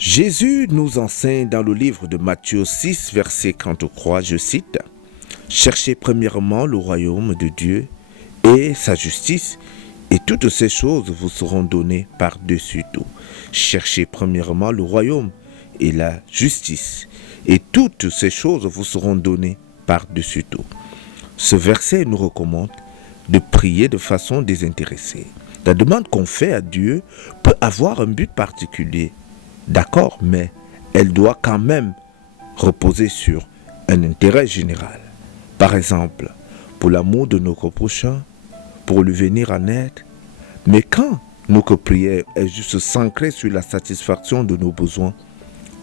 Jésus nous enseigne dans le livre de Matthieu 6, verset 43, je cite, « Cherchez premièrement le royaume de Dieu et sa justice, et toutes ces choses vous seront données par-dessus tout. » Cherchez premièrement le royaume et la justice, et toutes ces choses vous seront données par-dessus tout. Ce verset nous recommande de prier de façon désintéressée. La demande qu'on fait à Dieu peut avoir un but particulier, d'accord, mais elle doit quand même reposer sur un intérêt général. Par exemple, pour l'amour de notre prochain, pour lui venir en aide. Mais quand notre prière est juste centrée sur la satisfaction de nos besoins,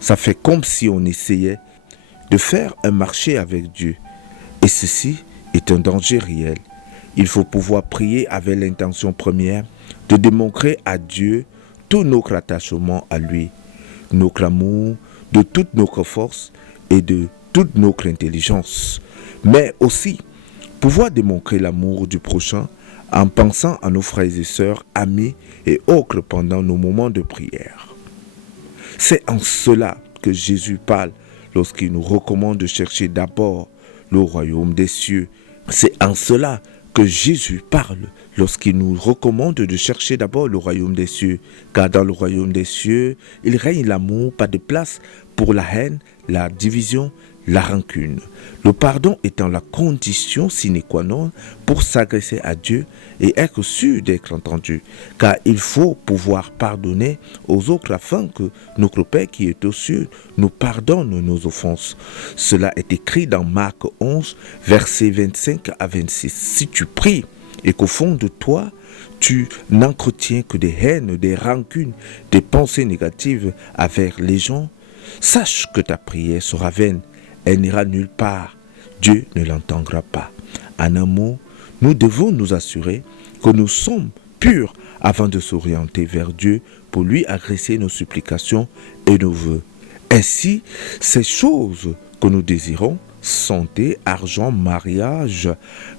ça fait comme si on essayait de faire un marché avec Dieu. Et ceci est un danger réel. Il faut pouvoir prier avec l'intention première de démontrer à Dieu tout notre attachement à lui, notre amour, de toute notre force et de toute notre intelligence. Mais aussi, pouvoir démontrer l'amour du prochain en pensant à nos frères et sœurs, amis et autres pendant nos moments de prière. C'est en cela que Jésus parle lorsqu'il nous recommande de chercher d'abord le royaume des cieux. C'est en cela que Jésus parle lorsqu'il nous recommande de chercher d'abord le royaume des cieux. Car dans le royaume des cieux, il règne l'amour, pas de place pour la haine, la division, la rancune. Le pardon étant la condition sine qua non pour s'adresser à Dieu et être sûr d'être entendu. Car il faut pouvoir pardonner aux autres afin que notre Père qui est aux cieux nous pardonne nos offenses. Cela est écrit dans Marc 11, versets 25 à 26. Si tu pries et qu'au fond de toi, tu n'entretiens que des haines, des rancunes, des pensées négatives envers les gens, sache que ta prière sera vaine. Elle n'ira nulle part. Dieu ne l'entendra pas. En un mot, nous devons nous assurer que nous sommes purs avant de s'orienter vers Dieu pour lui adresser nos supplications et nos vœux. Ainsi, ces choses que nous désirons, santé, argent, mariage,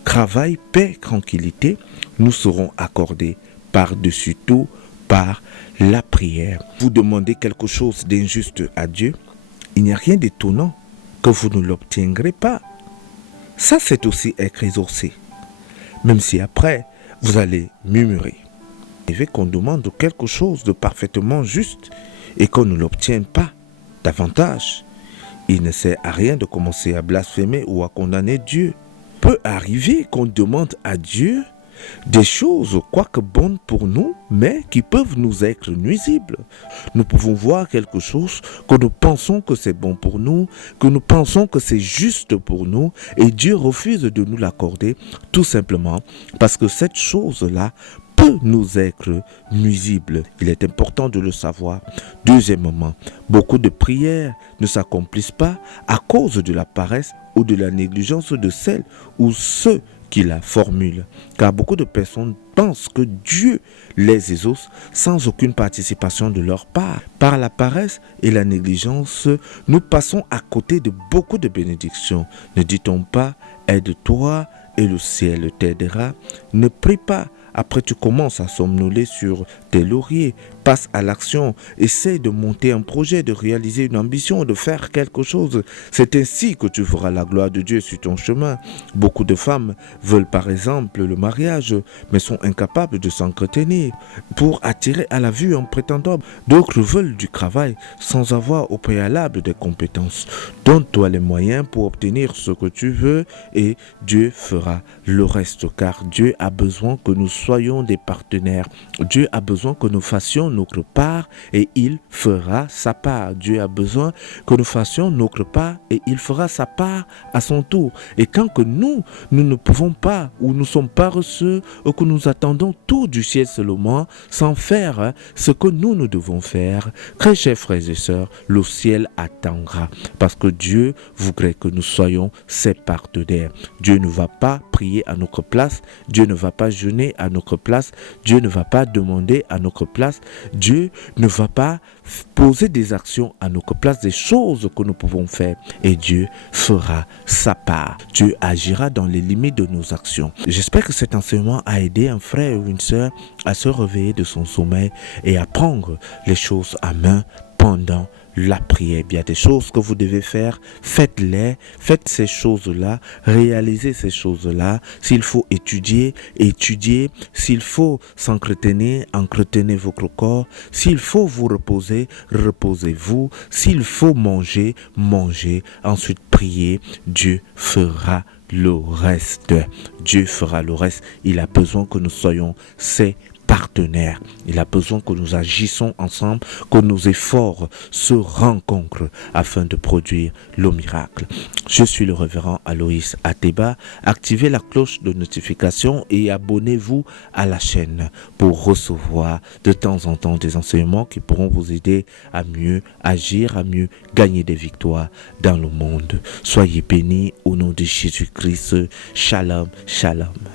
travail, paix, tranquillité, nous seront accordées par-dessus tout par la prière. Vous demandez quelque chose d'injuste à Dieu, il n'y a rien d'étonnant que vous ne l'obtiendrez pas. Ça, c'est aussi être exaucé. Même si après, vous allez murmurer. Et qu'on demande quelque chose de parfaitement juste et qu'on ne l'obtienne pas davantage, il ne sert à rien de commencer à blasphémer ou à condamner Dieu. Peut arriver qu'on demande à Dieu des choses, quoique bonnes pour nous, mais qui peuvent nous être nuisibles. Nous pouvons voir quelque chose que nous pensons que c'est bon pour nous, que nous pensons que c'est juste pour nous, et Dieu refuse de nous l'accorder, tout simplement parce que cette chose-là peut nous être nuisible. Il est important de le savoir. Deuxièmement, beaucoup de prières ne s'accomplissent pas à cause de la paresse ou de la négligence de celles ou ceux qui la formulent. Car beaucoup de personnes pensent que Dieu les exauce sans aucune participation de leur part. Par la paresse et la négligence, nous passons à côté de beaucoup de bénédictions. Ne dit-on pas « aide-toi et le ciel t'aidera ». Ne prie pas. Après, tu commences à somnoler sur tes lauriers. Passe à l'action. Essaie de monter un projet, de réaliser une ambition, de faire quelque chose. C'est ainsi que tu verras la gloire de Dieu sur ton chemin. Beaucoup de femmes veulent par exemple le mariage, mais sont incapables de s'entretenir pour attirer à la vue en prétendant. D'autres veulent du travail sans avoir au préalable des compétences. Donne-toi les moyens pour obtenir ce que tu veux et Dieu fera le reste, car Dieu a besoin que nous soyons des partenaires. Dieu a besoin que nous fassions notre part et il fera sa part. Dieu a besoin que nous fassions notre part et il fera sa part à son tour. Et quand que nous ne pouvons pas ou nous sommes paresseux ou que nous attendons tout du ciel seulement sans faire ce que nous devons faire, très chers frères et sœurs, le ciel attendra parce que Dieu voudrait que nous soyons ses partenaires. Dieu ne va pas prier à notre place, Dieu ne va pas jeûner à notre place, Dieu ne va pas demander à notre place, Dieu ne va pas poser des actions à notre place, des choses que nous pouvons faire et Dieu fera sa part. Dieu agira dans les limites de nos actions. J'espère que cet enseignement a aidé un frère ou une sœur à se réveiller de son sommeil et à prendre les choses à main. pendant la prière. Il y a des choses que vous devez faire, faites-les, faites ces choses-là, réalisez ces choses-là. S'il faut étudier, étudiez. S'il faut s'entretenir, entretenez votre corps. S'il faut vous reposer, reposez-vous. S'il faut manger, mangez. Ensuite, priez. Dieu fera le reste. Dieu fera le reste. Il a besoin que nous soyons ses partenaires. Il a besoin que nous agissions ensemble, que nos efforts se rencontrent afin de produire le miracle. Je suis le révérend Aloïs Ateba. Activez la cloche de notification et abonnez-vous à la chaîne pour recevoir de temps en temps des enseignements qui pourront vous aider à mieux agir, à mieux gagner des victoires dans le monde. Soyez bénis au nom de Jésus-Christ. Shalom, shalom.